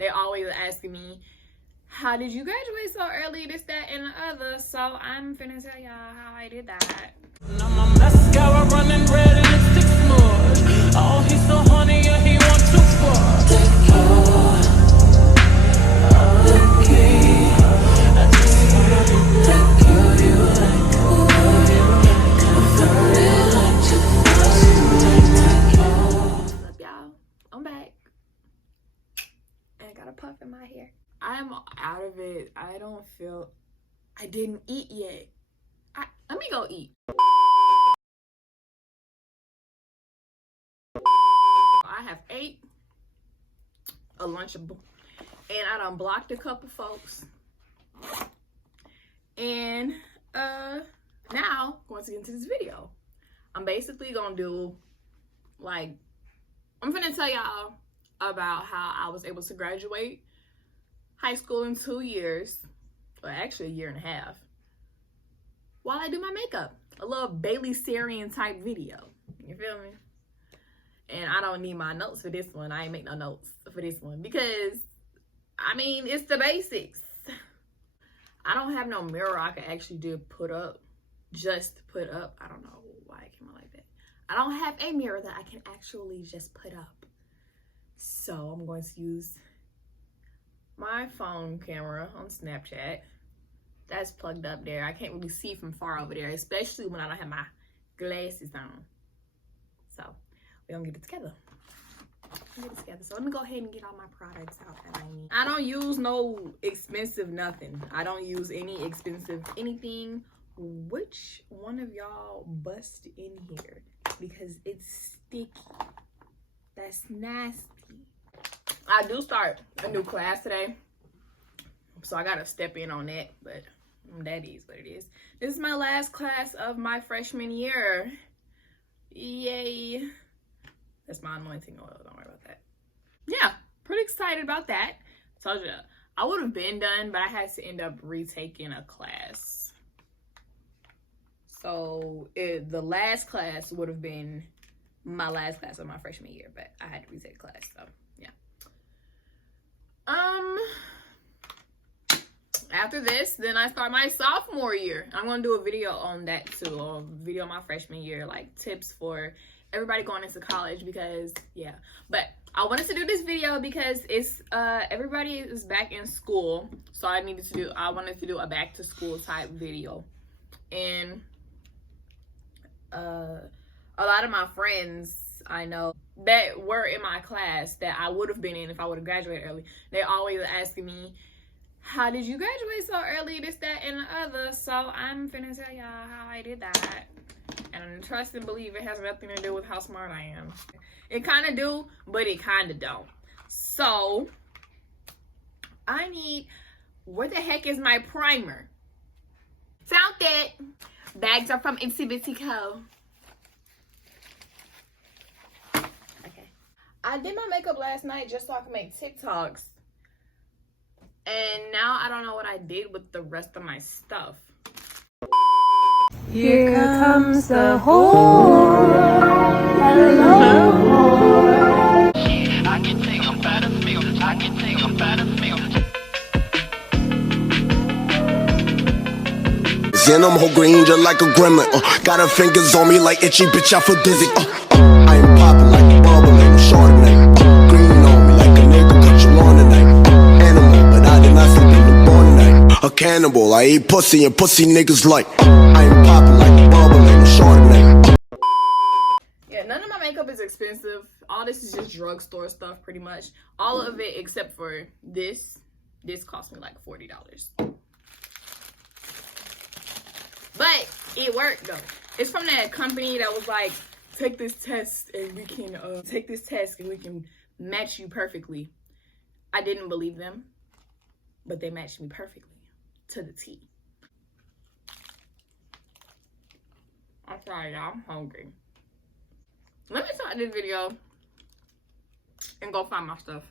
They always asking me, how did you graduate so early, this, that, and the other? So I'm finna tell y'all how I did that. I'm a mascara running red and it sticks more. Oh, he's so horny, yeah, he wants to fuck. Take the key. I just wanna take you like What's up, y'all? I'm back. And I got a puff in my hair. I'm out of it. I didn't eat yet. Let me go eat. I have ate a Lunchable, and I done blocked a couple folks. And now going to get into this video. I'm basically gonna do I'm gonna tell y'all about how I was able to graduate high school in 2 years, or actually a year and a half, while I do my makeup. A little Bailey Sarian type video. You feel me? And I don't need my notes for this one. I ain't make no notes for this one because, I mean, it's the basics. I don't have no mirror I can actually just put up. I don't know why it came out like that. I don't have a mirror that I can actually just put up. So I'm going to use my phone camera on Snapchat. That's plugged up there. I can't really see from far over there, especially when I don't have my glasses on. So we're gonna get it together. So let me go ahead and get all my products out that I need. I don't use no expensive nothing. I don't use any expensive anything. Which one of y'all bust in here? Because it's sticky. That's nasty. I do start a new class today, so I gotta step in on that, but that is what it is. This is my last class of my freshman year. Yay. That's my anointing oil, don't worry about that. Yeah, pretty excited about that. Told you, I would have been done, but I had to end up retaking a class. So the last class would have been my last class of my freshman year, but I had to retake class, so yeah. After this, then I start my sophomore year. I'm gonna do a video on that too, a video on my freshman year, like tips for everybody going into college, because yeah. But I wanted to do this video because it's everybody is back in school, so I wanted to do a back to school type video. And a lot of my friends I know that were in my class that I would have been in if I would have graduated early, they always asking me, how did you graduate so early, this, that, and the other? So I'm finna tell y'all how I did that. And trust and believe it has nothing to do with how smart I am. It kind of do, but it kind of don't. So I need, where the heck is my primer? Found it. Bags are from Itzy, Bitzy Co. Okay. I did my makeup last night just so I could make TikToks. And now I don't know what I did with the rest of my stuff. Here comes the whore. Hello, whore. I can take a battlefield. I can take a battlefield. And I'm whole green just like a gremlin. Got her fingers on me like Itzy, bitch, I feel dizzy. I am popping like a bubble, like a Chardonnay. Green on me like a nigga, cut you on tonight. Animal, but I did not sleep in the morning night. A cannibal, I eat pussy and pussy niggas like. I am popping like a bubble, like a Chardonnay. Yeah, none of my makeup is expensive. All this is just drugstore stuff, pretty much. All of it except for this. This cost me like $40. But it worked though. It's from that company that was like, take this test and we can match you perfectly. I didn't believe them, but they matched me perfectly to the T. I'm sorry, y'all. I'm hungry. Let me start this video and go find my stuff.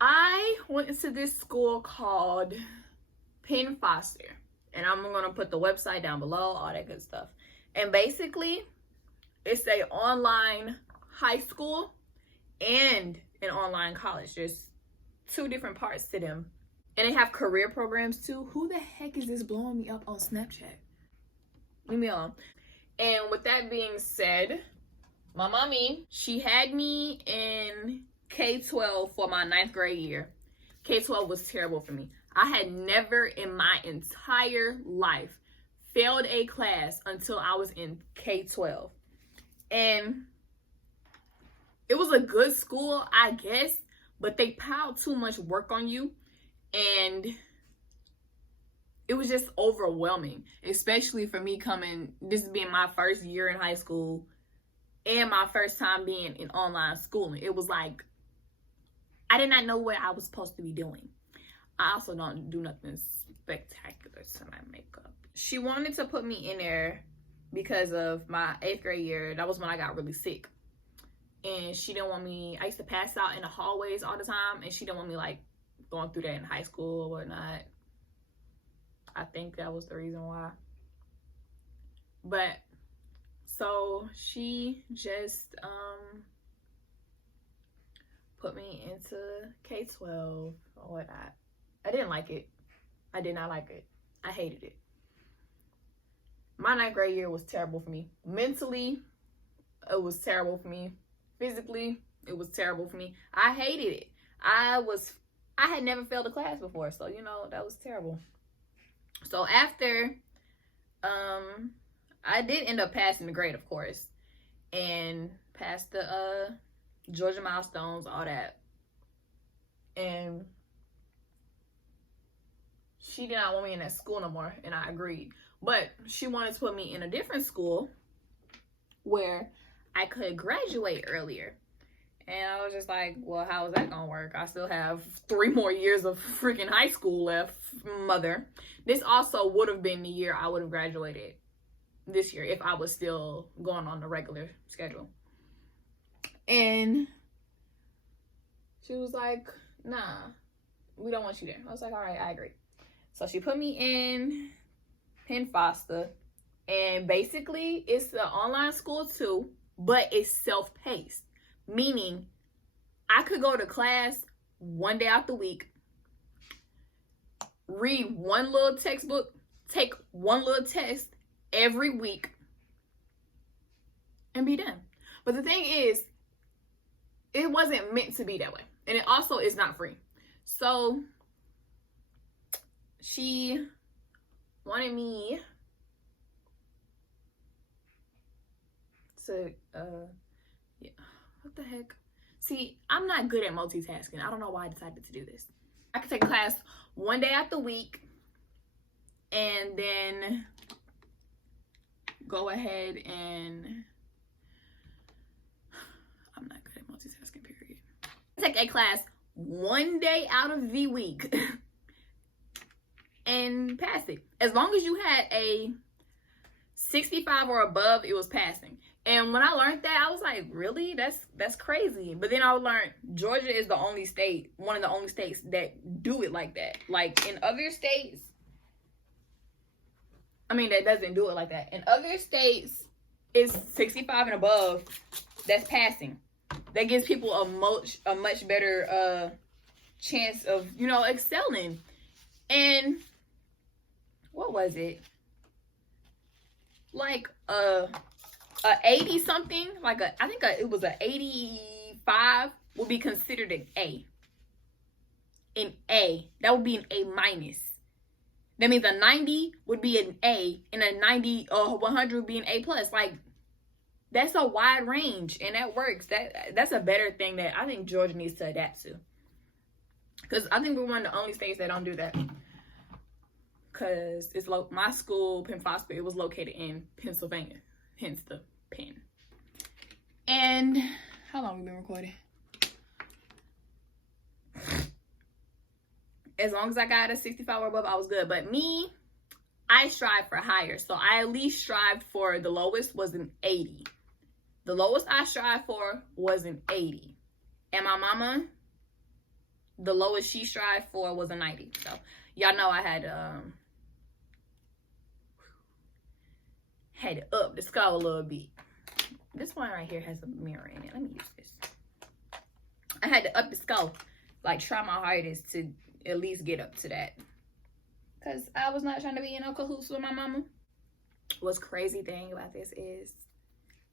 I went into this school called Penn, and I'm gonna put the website down below, all that good stuff. And basically, it's a online high school, and an online college. There's two different parts to them. And they have career programs too. Who the heck is this blowing me up on Snapchat? Leave me alone. And with that being said, my mommy, she had me in K-12 for my 9th grade year. K-12 was terrible for me. I had never in my entire life failed a class until I was in K-12. And it was a good school, I guess, but they piled too much work on you. And it was just overwhelming, especially for me this being my first year in high school and my first time being in online schooling. It was like, I did not know what I was supposed to be doing. I also don't do nothing spectacular to my makeup. She wanted to put me in there because of my 8th grade year. That was when I got really sick. And she didn't want me, I used to pass out in the hallways all the time, and she didn't want me like going through that in high school or whatnot. I think that was the reason why. But so she just put me into K-12 or whatnot. I didn't like it. I did not like it. I hated it. My 9th grade year was terrible for me. Mentally, it was terrible for me. Physically, it was terrible for me. I hated it. I had never failed a class before, so you know, that was terrible. So after, I did end up passing the grade, of course, and passed the Georgia milestones, all that. And she did not want me in that school no more, and I agreed. But she wanted to put me in a different school where I could graduate earlier. And I was just like, well, how is that gonna work? I still have 3 more years of freaking high school left, mother. This also would have been the year I would have graduated this year if I was still going on the regular schedule. And she was like, nah, we don't want you there. I was like, all right, I agree. So she put me in Penn Foster. And basically, it's the online school too, but it's self-paced. Meaning, I could go to class one day out the week, read one little textbook, take one little test every week, and be done. But the thing is, it wasn't meant to be that way. And it also is not free. So, she wanted me to, yeah. What the heck? See, I'm not good at multitasking. I don't know why I decided to do this. I could take a class one day out the week and then go ahead and... I'm not good at multitasking, period. Take a class one day out of the week and pass it. As long as you had a 65 or above, it was passing. And when I learned that, I was like, really? That's crazy. But then I learned Georgia is the only state, one of the only states that do it like that. Like in other states, that doesn't do it like that. In other states, it's 65 and above that's passing. That gives people a much better chance of, excelling. And what was it? Like a 80 something, it was a 85 would be considered an A. An A. That would be an A minus. That means a 90 would be an A, and a 90 or 100 would be an A plus. Like, that's a wide range, and that works. That's a better thing that I think Georgia needs to adapt to. Because I think we're one of the only states that don't do that. Because it's my school, Penn Foster, it was located in Pennsylvania. Hence the Penn. And how long have we been recording? As long as I got a 65 or above, I was good. But me, I strive for higher. So I at least strived for, the lowest was an 80. The lowest I strived for was an 80. And my mama, the lowest she strived for was a 90. So y'all know I had to up the skull a little bit. This one right here has a mirror in it. Let me use this. I had to up the score, like try my hardest to at least get up to that. Because I was not trying to be in no cahoots with my mama. What's crazy thing about this is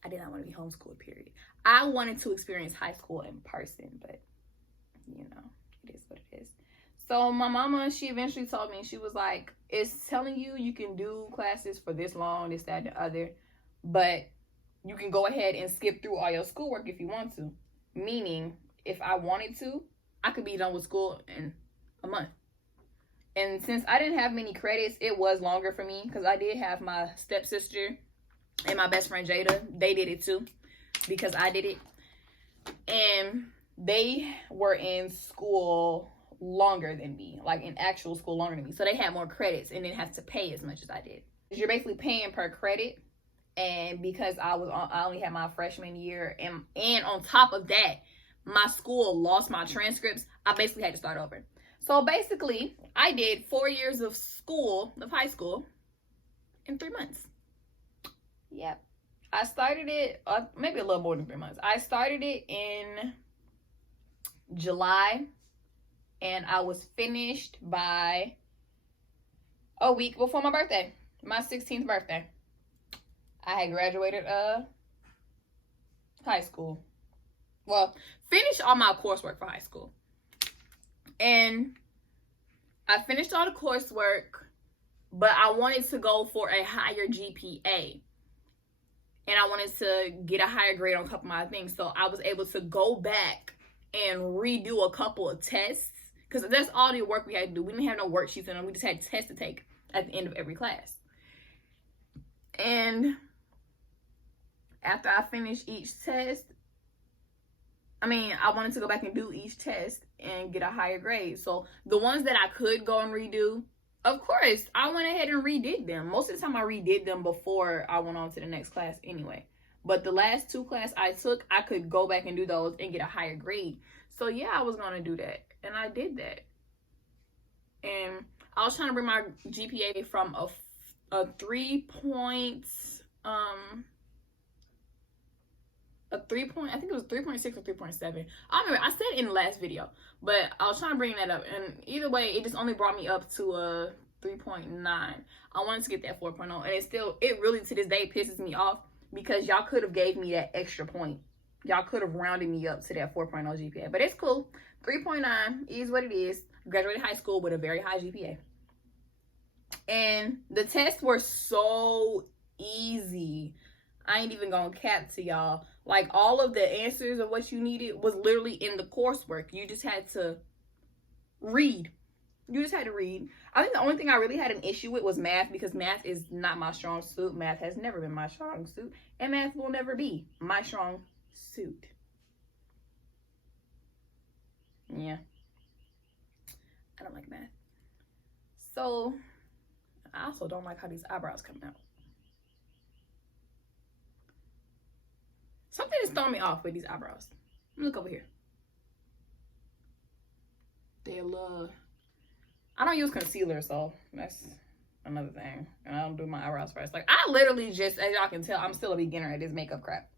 I did not want to be homeschooled, period. I wanted to experience high school in person, but you know, it is what it is. So my mama, she eventually told me, she was like, it's telling you you can do classes for this long, this, that, and the other, but you can go ahead and skip through all your schoolwork if you want to. Meaning, if I wanted to, I could be done with school in a month. And since I didn't have many credits, it was longer for me because I did have my stepsister and my best friend Jada. They did it too because I did it. And they were in school longer than me, like in actual school longer than me. So they had more credits and didn't have to pay as much as I did. You're basically paying per credit. And because I only had my freshman year, and on top of that, my school lost my transcripts, I basically had to start over. So basically, I did 4 years of high school, in 3 months. Yep. I started it, maybe a little more than 3 months. I started it in July, and I was finished by a week before my birthday, my 16th birthday. I had graduated high school. Well, finished all my coursework for high school. And I finished all the coursework, but I wanted to go for a higher GPA. And I wanted to get a higher grade on a couple of my things. So I was able to go back and redo a couple of tests. Because that's all the work we had to do. We didn't have no worksheets in them. We just had tests to take at the end of every class. And after I finished each test, I wanted to go back and do each test and get a higher grade. So the ones that I could go and redo, of course, I went ahead and redid them. Most of the time I redid them before I went on to the next class anyway. But the last 2 classes I took, I could go back and do those and get a higher grade. So yeah, I was going to do that. And I did that. And I was trying to bring my GPA from a 3 points, I think it was 3.6 or 3.7. I don't remember. I said it in the last video, but I was trying to bring that up. And either way, it just only brought me up to a 3.9. I wanted to get that 4.0. And it really to this day pisses me off because y'all could have gave me that extra point. Y'all could have rounded me up to that 4.0 GPA. But it's cool. 3.9 is what it is. Graduated high school with a very high GPA. And the tests were so easy. I ain't even gonna cap to y'all. Like, all of the answers of what you needed was literally in the coursework. You just had to read. You just had to read. I think the only thing I really had an issue with was math, because math is not my strong suit. Math has never been my strong suit, and math will never be my strong suit. Yeah. I don't like math. So, I also don't like how these eyebrows come out. Something is throwing me off with these eyebrows. Look over here. They love. I don't use concealer, so that's another thing. And I don't do my eyebrows first. Like, I literally just, as y'all can tell, I'm still a beginner at this makeup crap.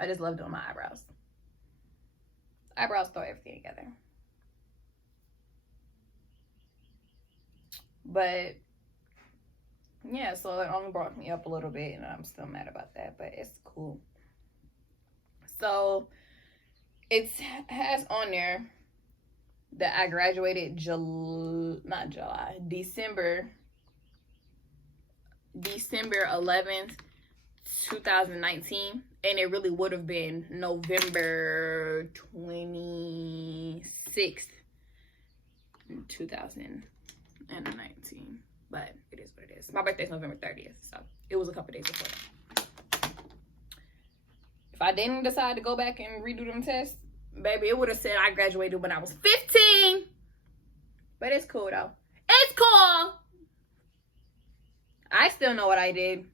I just love doing my eyebrows. Eyebrows throw everything together. But yeah, so it only brought me up a little bit, and I'm still mad about that, but it's cool. So it has on there that I graduated December 11th, 2019, and it really would have been November 26th, 2019. But it is what it is. My birthday's November 30th, so it was a couple days before that. If I didn't decide to go back and redo them tests, baby, it would have said I graduated when I was 15. But it's cool, though. It's cool. I still know what I did.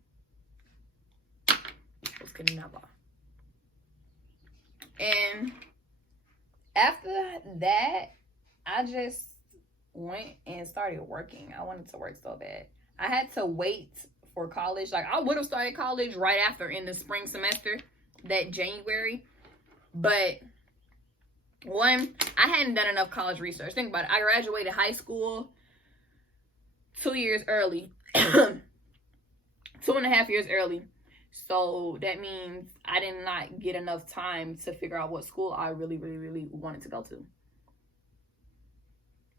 And after that, I just went and started working. I wanted to work so bad. I had to wait for college. Like, I would have started college right after in the spring semester, that January, but One, I hadn't done enough college research. Think about it. I graduated high school 2 years early. 2.5 years early. So that means I did not get enough time to figure out what school I really wanted to go to.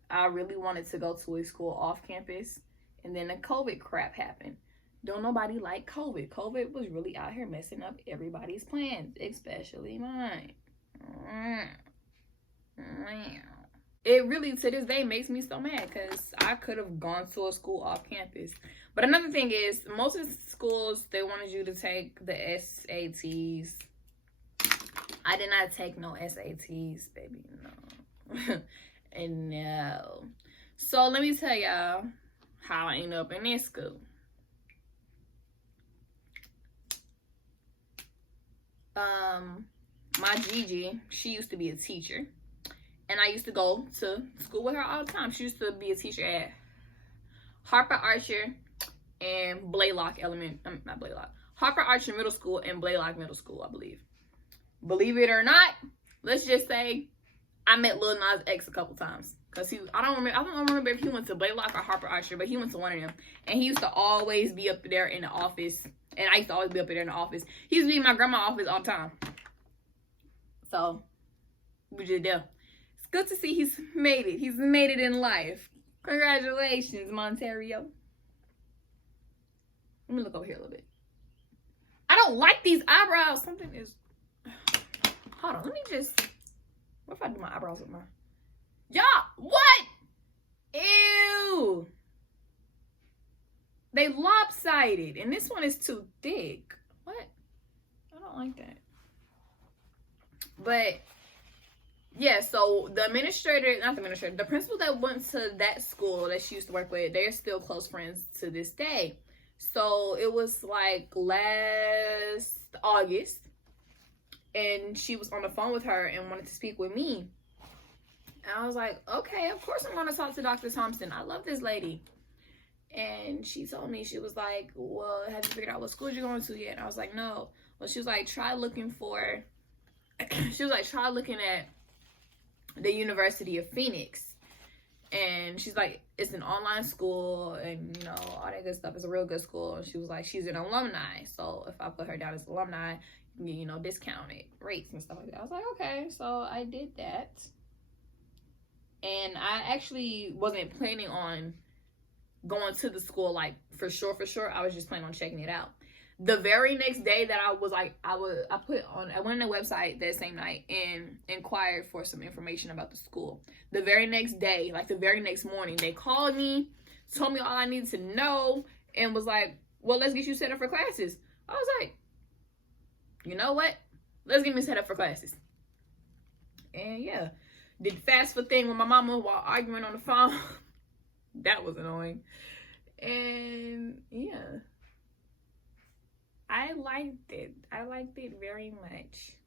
I really wanted to go to a school off campus, and then the COVID crap happened. Don't nobody like COVID. COVID was really out here messing up everybody's plans, especially mine. It really, to this day, makes me so mad because I could have gone to a school off campus. But another thing is, most of the schools, they wanted you to take the SATs. I did not take no SATs, baby, no. And no. So let me tell y'all how I ended up in this school. My Gigi, she used to be a teacher. And I used to go to school with her all the time. She used to be a teacher at Harper Archer and Blaylock Harper Archer Middle School and Blaylock Middle School, I believe. Believe it or not, let's just say I met Lil Nas X a couple times. Cause I don't remember if he went to Blaylock or Harper Archer, but he went to one of them. And he used to always be up there in the office. And I used to always be up there in the office. He used to be in my grandma's office all the time. So, we just there. It's good to see he's made it. He's made it in life. Congratulations, Monterio. Let me look over here a little bit. I don't like these eyebrows. Something is... Hold on, let me just... What if I do my eyebrows with my... Y'all, what? Ew. They lopsided. And this one is too thick. What? I don't like that. But... yeah, so the principal that went to that school that she used to work with, they're still close friends to this day. So it was like last August, and she was on the phone with her and wanted to speak with me. And I was like, okay, of course I'm going to talk to Dr. Thompson. I love this lady. And she told me, she was like, well, have you figured out what school you're going to yet? And I was like, no. Well, she was like, try looking at the University of Phoenix. And she's like, it's an online school and, you know, all that good stuff. It's a real good school. And she was like, she's an alumni. So if I put her down as alumni, you can get, you know, discounted rates and stuff like that. I was like, okay. So I did that. And I actually wasn't planning on going to the school, like, for sure. I was just planning on checking it out. The very next day that I went on the website that same night and inquired for some information about the school. The very next day, like the very next morning, they called me, told me all I needed to know, and was like, well, let's get you set up for classes. I was like, you know what? Let's get me set up for classes. And yeah, did the fast food thing with my mama while arguing on the phone. That was annoying. And yeah. I liked it. I liked it very much.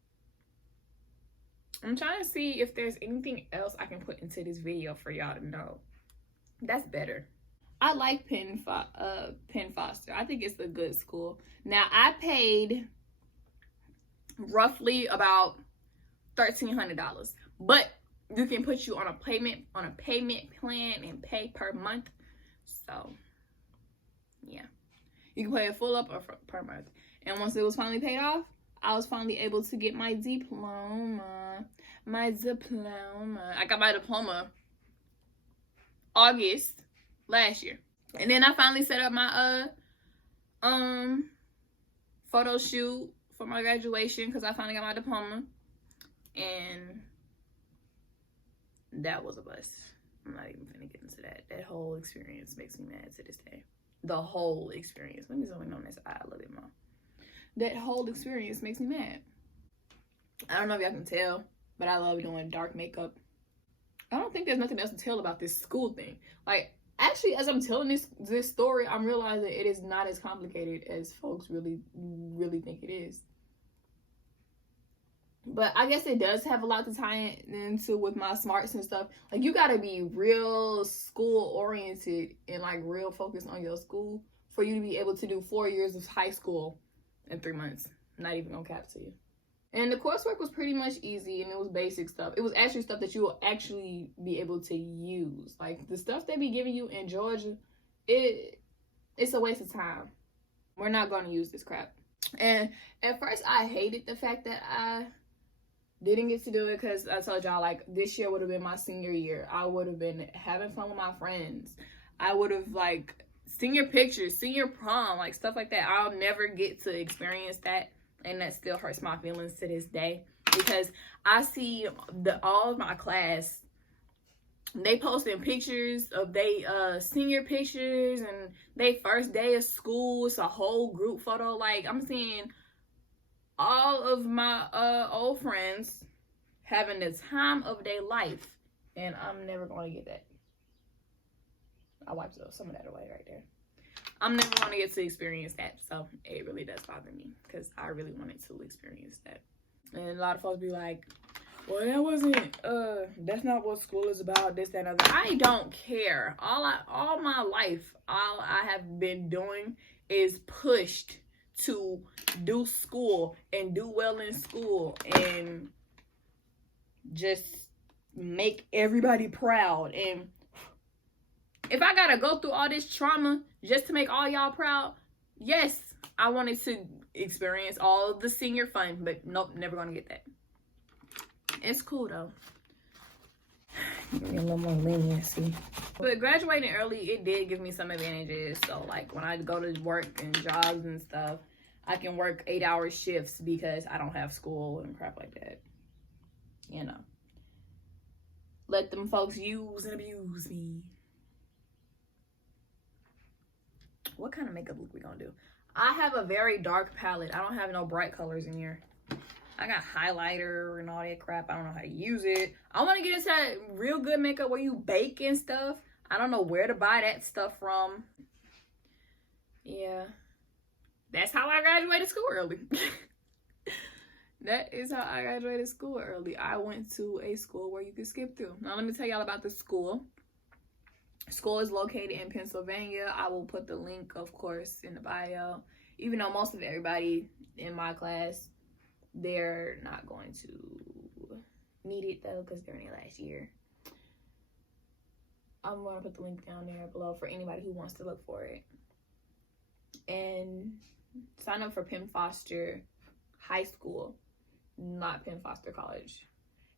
I'm trying to see if there's anything else I can put into this video for y'all to know. That's better. I like Penn Foster. I think it's a good school. Now, I paid roughly about $1,300, but you can put you on a payment plan and pay per month. So, yeah. You can pay it full up or per month. And once it was finally paid off, I was finally able to get my diploma. I got my diploma August last year. And then I finally set up my photo shoot for my graduation because I finally got my diploma. And that was a bust. I'm not even gonna get into that. That whole experience makes me mad to this day. The whole experience. Let me zoom in on this eye a little bit more. That whole experience makes me mad. I don't know if y'all can tell, but I love doing dark makeup. I don't think there's nothing else to tell about this school thing. Like, actually, as I'm telling this story, I'm realizing it is not as complicated as folks really think it is. But I guess it does have a lot to tie into with my smarts and stuff. Like, you gotta be real school oriented and like real focused on your school for you to be able to do 4 years of high school in 3 months. I'm not even gonna cap to you. And the coursework was pretty much easy, and it was basic stuff. It was actually stuff that you will actually be able to use. Like, the stuff they be giving you in Georgia, it's a waste of time. We're not going to use this crap. And at first, I hated the fact that I didn't get to do it, because I told y'all, like, this year would have been my senior year. I would have been having fun with my friends. I would have, like, senior pictures, senior prom, like, stuff like that. I'll never get to experience that. And that still hurts my feelings to this day, because I see all of my class, they posting pictures of they senior pictures and they first day of school. It's a whole group photo. Like, I'm seeing all of my old friends having the time of their life, and I'm never going to get that. I wiped some of that away right there. I'm never going to get to experience that, so it really does bother me, because I really wanted to experience that. And a lot of folks be like, well, that wasn't, that's not what school is about, this, that, and other. I don't care. All my life, all I have been doing is pushed to do school and do well in school and just make everybody proud. And if I gotta go through all this trauma just to make all y'all proud, yes, I wanted to experience all of the senior fun, but nope, never gonna get that. It's cool though. Give me a little more leniency. But graduating early, it did give me some advantages. So, like, when I go to work and jobs and stuff, I can work 8-hour shifts because I don't have school and crap like that. You know. Let them folks use and abuse me. What kind of makeup look we gonna do? I have a very dark palette. I don't have no bright colors in here. I got highlighter and all that crap. I don't know how to use it. I want to get into that real good makeup where you bake and stuff. I don't know where to buy that stuff from. Yeah. That's how I graduated school early. That is how I graduated school early. I went to a school where you could skip through. Now, let me tell y'all about the school. School is located in Pennsylvania. I will put the link, of course, in the bio. Even though most of everybody in my class, they're not going to need it, though, because they're in their last year. I'm going to put the link down there below for anybody who wants to look for it. And sign up for Penn Foster High School, not Penn Foster College.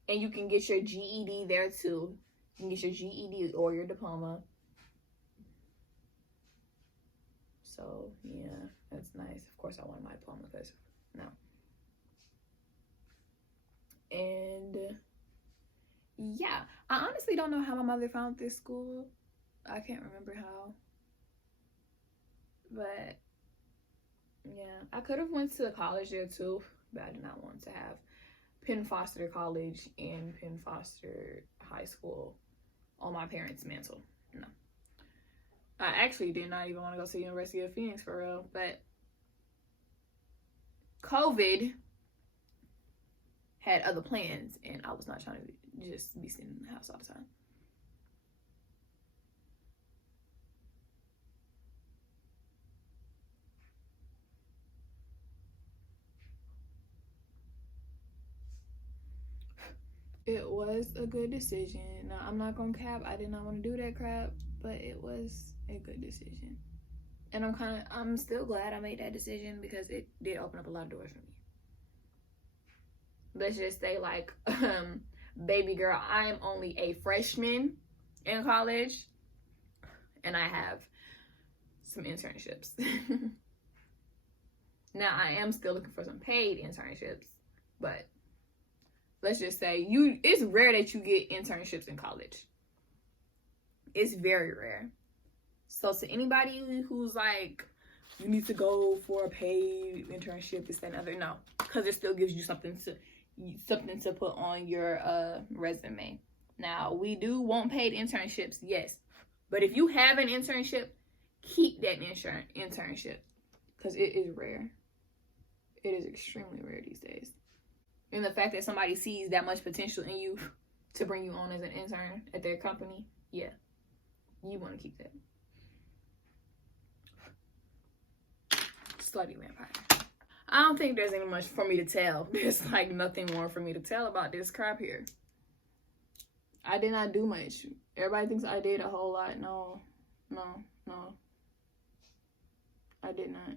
And you can get your GED there, too. You can get your GED or your diploma. So, yeah, that's nice. Of course, I want my diploma because, no. And, yeah. I honestly don't know how my mother found this school. I can't remember how. But, yeah. I could have went to college there, too. But I did not want to have Penn Foster College and Penn Foster High School on my parents' mantle. No. I actually did not even want to go to the University of Phoenix for real, but COVID had other plans, and I was not trying to just be sitting in the house all the time. It was a good decision. Now, I'm not gonna cap. I did not want to do that crap, but it was a good decision. And I'm still glad I made that decision because it did open up a lot of doors for me. Let's just say, like, baby girl, I am only a freshman in college, and I have some internships. Now, I am still looking for some paid internships, but let's just say it's rare that you get internships in college. It's very rare. So to anybody who's like, you need to go for a paid internship, this, that, and other, no, because it still gives you something to put on your resume. Now, we do want paid internships, yes, but if you have an internship, keep that internship because it is rare. It is extremely rare these days. And the fact that somebody sees that much potential in you to bring you on as an intern at their company, yeah, you want to keep that. Slutty vampire. I don't think there's any much for me to tell. There's like nothing more for me to tell about this crap here. I did not do much. Everybody thinks I did a whole lot. No. I did not.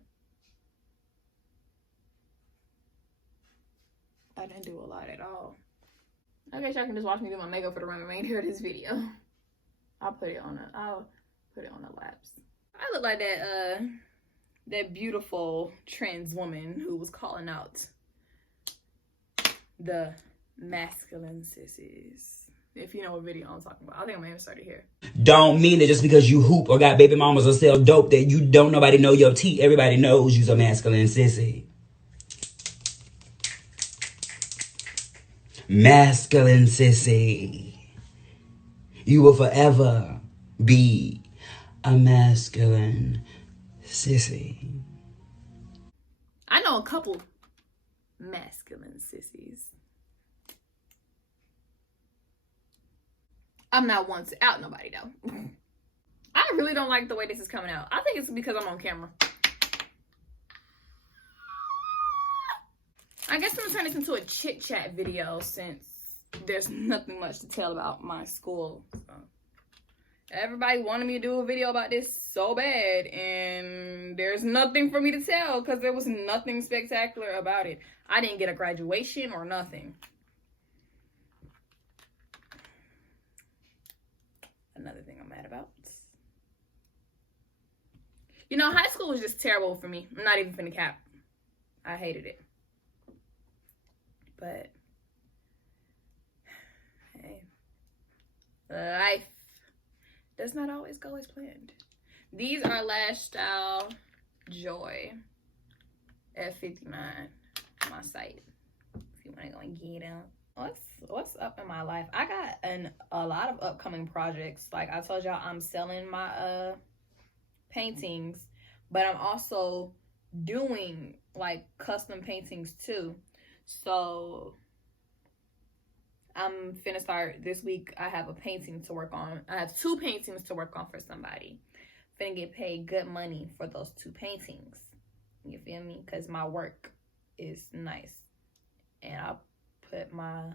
I didn't do a lot at all. I guess y'all can just watch me do my makeup for the remainder of this video. I'll put it on a lapse. I look like that beautiful trans woman who was calling out the masculine sissies. If you know what video I'm talking about. I think I'm gonna even start it here. Don't mean that just because you hoop or got baby mamas or sell dope that you don't nobody know your tea. Everybody knows you's a masculine sissy. Masculine sissy. You will forever be a masculine sissy. I know a couple masculine sissies. I'm not one to out nobody though. I really don't like the way this is coming out. I think it's because I'm on camera. I guess I'm gonna turn this into a chit chat video since there's nothing much to tell about my school. So. Everybody wanted me to do a video about this so bad, and there's nothing for me to tell because there was nothing spectacular about it. I didn't get a graduation or nothing. Another thing I'm mad about. You know, high school was just terrible for me. I'm not even finna cap. I hated it. But, hey, life does not always go as planned. These are Lash Style Joy at 59, my site. If you want to go and get them. What's up in my life? I got a lot of upcoming projects. Like I told y'all, I'm selling my paintings, but I'm also doing like custom paintings too. So I'm finna start this week. I have a painting to work on. I have 2 paintings to work on for somebody. Finna get paid good money for those 2 paintings. You feel me? Because my work is nice. And I'll put my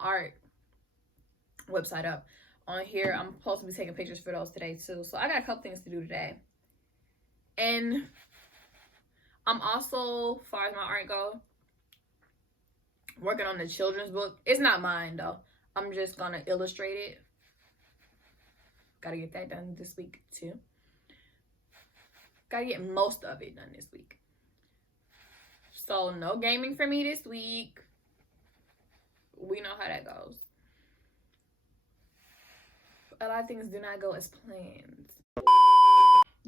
art website up on here. I'm supposed to be taking pictures for those today too. So I got a couple things to do today. And I'm also, as far as my art go, working on the children's book. It's not mine though. I'm just gonna illustrate it. Gotta get that done this week too. Gotta get most of it done this week. So no gaming for me this week. We know how that goes. A lot of things do not go as planned.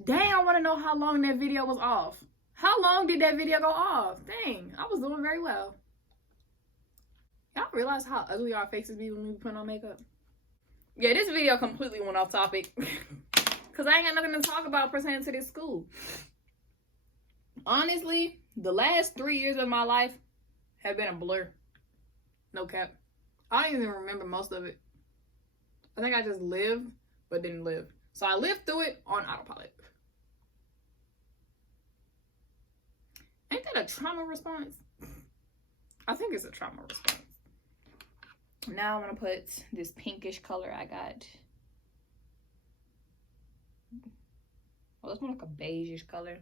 Dang, I want to know how long that video was off. How long did that video go off? Dang, I was doing very well. Y'all realize how ugly our faces be when we put on makeup? Yeah, this video completely went off topic. Because I ain't got nothing to talk about pertaining to this school. Honestly, the last 3 years of my life have been a blur. No cap. I don't even remember most of it. I think I just lived, but didn't live. So I lived through it on autopilot. Ain't that a trauma response? I think it's a trauma response. Now I'm going to put this pinkish color I got. Well, it's more like a beigeish color.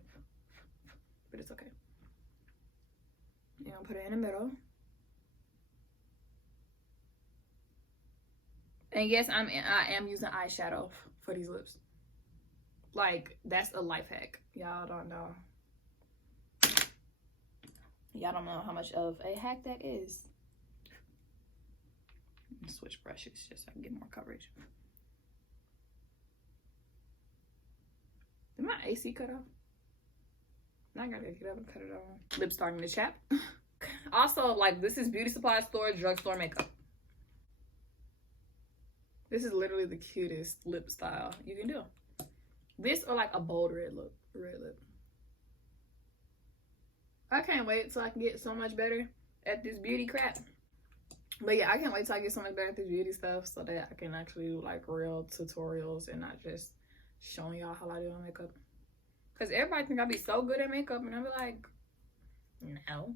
But it's okay. Yeah, I'll put it in the middle. And yes, I am using eyeshadow for these lips. Like, that's a life hack. Y'all don't know. Y'all don't know how much of a hack that is. Switch brushes just so I can get more coverage. Did my AC cut off? Now I gotta get up and cut it off. Lips starting to chap. Also, like, this is beauty supply store, drugstore makeup. This is literally the cutest lip style you can do. This or like a bold red lip. I can't wait till I can get so much better at this beauty crap. But yeah, I can't wait till I get so much better at this beauty stuff so that I can actually do like real tutorials and not just showing y'all how I do my makeup. Because everybody think I be so good at makeup and I be like, No.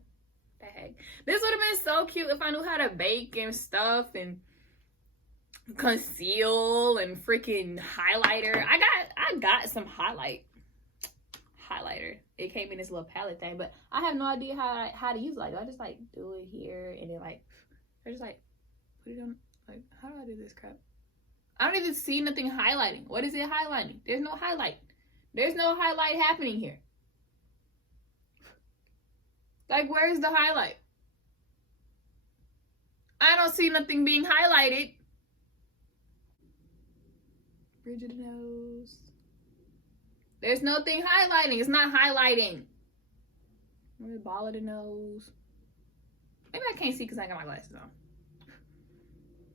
The heck. This would have been so cute if I knew how to bake and stuff and conceal and freaking highlighter. I got some highlighter. It came in this little palette thing, but I have no idea how to use it. Like, I just like do it here and then like I just like put it on. Like, how do I do this crap? I don't even see nothing highlighting. What is it highlighting? There's no highlight. There's no highlight happening here. Like, where's the highlight? I don't see nothing being highlighted. Bridge of the nose. There's nothing highlighting. It's not highlighting. Maybe ball of the nose. Maybe I can't see because I got my glasses on.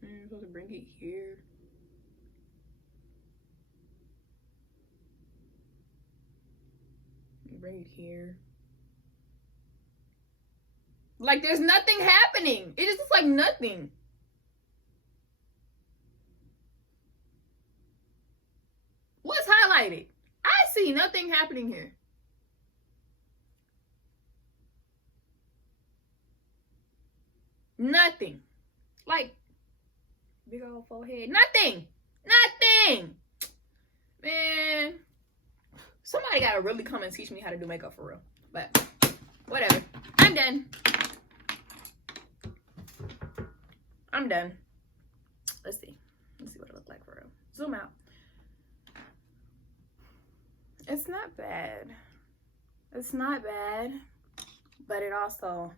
I'm supposed to bring it here. Bring it here. Like, there's nothing happening. It just looks like nothing. What's highlighted? I see nothing happening here. Nothing. Like, big old forehead. Nothing. Nothing. Man. Somebody gotta really come and teach me how to do makeup for real. But whatever. I'm done. I'm done. Let's see. Let's see what it looks like for real. Zoom out. It's not bad. It's not bad. But it also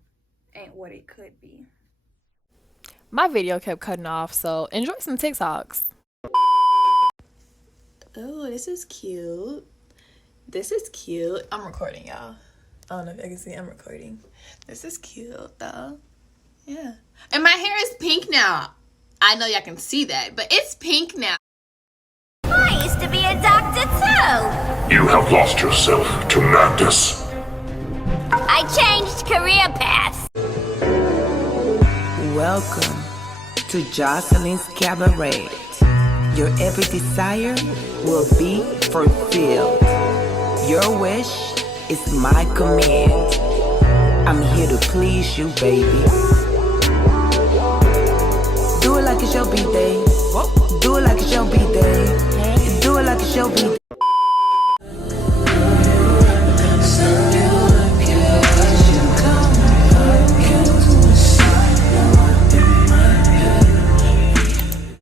ain't what it could be. My video kept cutting off, so enjoy some TikToks. Oh, this is cute. This is cute. I'm recording, y'all. I don't know if you can see I'm recording. This is cute, though. Yeah. And my hair is pink now. I know y'all can see that, but it's pink now. I used to be a doctor, too. You have lost yourself to madness. I changed career paths. Welcome to Jocelyn's Cabaret. Your every desire will be fulfilled. Your wish is my command. I'm here to please you, baby. Do it like it's your B-Day. Do it like it's your B-Day.